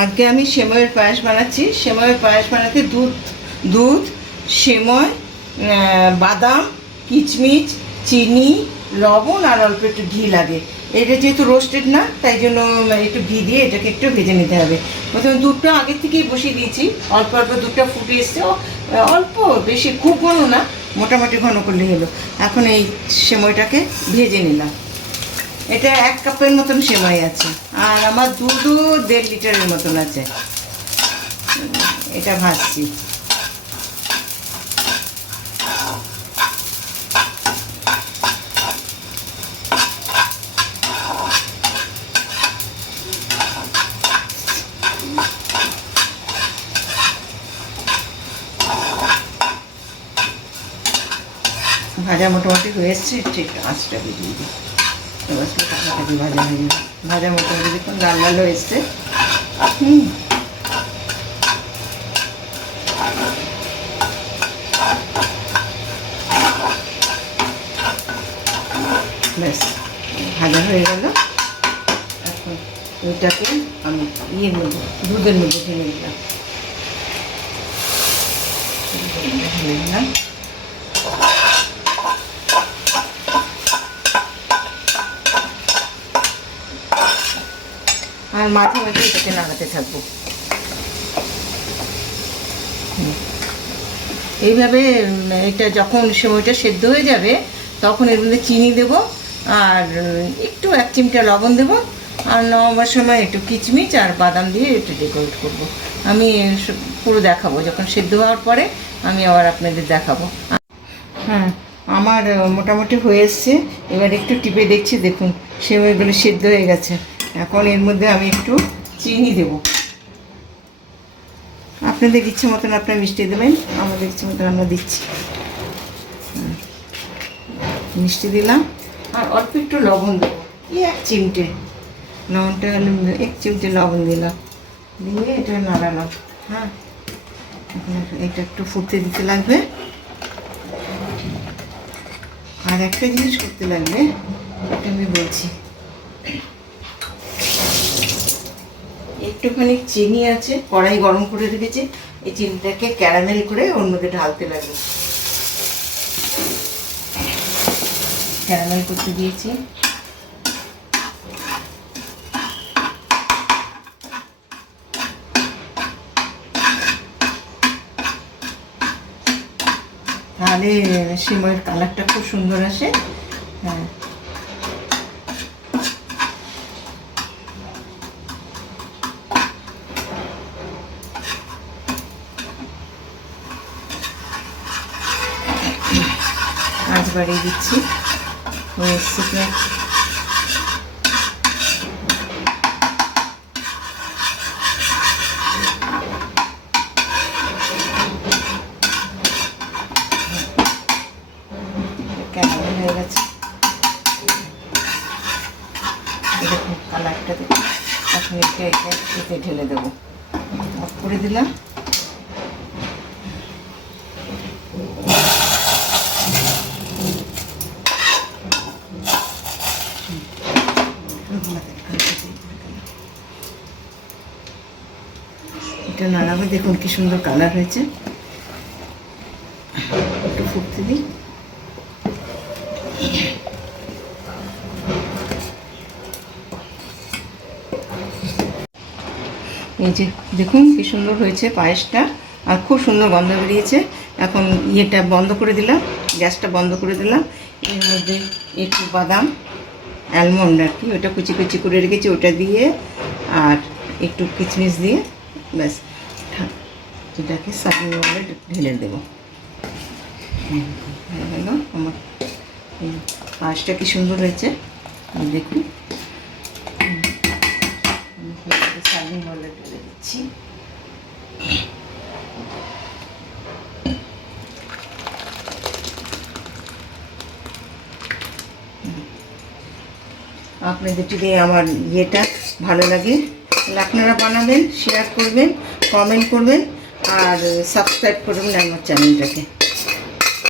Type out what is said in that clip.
আজকে আমি সেময়ের পায়েস বানাচ্ছি। সেময়ের পায়েস বানাতে দুধ, সেময়, বাদাম, কিচমিচ, চিনি, লবণ আর অল্প একটু ঘি লাগে। এটা যেহেতু রোস্টেড না, তাই জন্য একটু ঘি দিয়ে এটাকে একটু ভেজে নিতে হবে। প্রথমে দুধটা আগের থেকেই বসিয়ে দিয়েছি, অল্প অল্প দুধটা ফুটে এসছে, অল্প, বেশি খুব ঘন না, মোটামুটি ঘন করলে হলো। এখন এই সেময়টাকে ভেজে নিলাম। এটা 1 কাপের মতন সেমাই আছে, আর আমার দুধও 1.5 লিটারের মতন আছে। এটা ভাজছি। ভাজা মোটামুটি হয়ে এসছে, ঠিক আঁচটা বেরিয়ে দিই। ভাজা মোটামুটি দেখুন লাল লাল হয়ে এসছে। ব্যাস ভাজা হয়ে গেল। এখন ওইটাকে আমি দুধের মধ্যে ঢেলে দিলাম। আর মাঝে মাঝে এটাকে নাড়াতে থাকবো। এইভাবে এটা যখন সময়টা সেদ্ধ হয়ে যাবে, তখন এর মধ্যে চিনি দেবো, আর একটু 1 চিমটা লবণ দেবো, আর নামাবার সময় একটু কিচমিচ আর বাদাম দিয়ে একটু ডেকোরেট করবো। আমি পুরো দেখাবো যখন সেদ্ধ হওয়ার পরে, আমি আবার আপনাদের দেখাবো। হ্যাঁ, আমার মোটামুটি হয়ে এসছে। এবার একটু টিপে দেখছি, দেখুন সেমাইগুলো সেদ্ধ হয়ে গেছে। এখন এর মধ্যে আমি একটু চিনি দেব। আপনাদের ইচ্ছে মতন আপনারা মিষ্টি দেবেন, আমাদের ইচ্ছে মতন আমরা দিচ্ছি। মিষ্টি দিলাম, আর অল্প একটু লবণ দেবো, 1 চিমটে লবণটা হলে 1 চিমটে লবণ দিলাম, দিয়ে এটা নাড়ালাম। হ্যাঁ, এটা একটু ফুটতে দিতে লাগবে। আর একটা জিনিস করতে লাগবে, এটা আমি বলছি। একটুখানি চিনি আছে, কড়াই গরম করে রেখেছি, এই চিনিটাকে ক্যারামেল করে ওর মধ্যে ঢালতে লাগবে। ক্যারামেল করতে দিয়েছি। তাহলে সেমাইয়ের কালারটা খুব সুন্দর আসে। হ্যাঁ, আঁচ বাড়িয়ে দিচ্ছি। হয়ে এসছে প্রায়। কেমন হয়ে গেছে দেখুন কালারটা, দেখুন। এখন এতে ঢেলে দেবো। অফ করে দিলাম। এটা নাড়াবে, দেখুন কি সুন্দর কালার হয়েছে। একটু ফুটতে দিই। এই যে দেখুন কি সুন্দর হয়েছে পায়েসটা, আর খুব সুন্দর গন্ধ বেরিয়েছে। এখন ইয়েটা বন্ধ করে দিলাম, গ্যাসটা বন্ধ করে দিলাম। এর মধ্যে একটু বাদাম, অ্যালমন্ড আর কি, ওটা কুচি কুচি করে রেখেছি, ওটা দিয়ে, আর একটু কিচমিচ দিয়ে, ব্যাস এটাকে সার্ভিং বলে ঢেলে দেবো। হয়ে গেল আমার পায়েসটা কি সুন্দর হয়েছে দেখুন। সার্ভিং বলে ঢেলে দিচ্ছি। আপনাদের যদি আমার ইয়েটা ভালো লাগে, তাহলে আপনারা বানাবেন, শেয়ার করবেন, কমেন্ট করবেন, আর সাবস্ক্রাইব করবেন আমার চ্যানেলটাকে।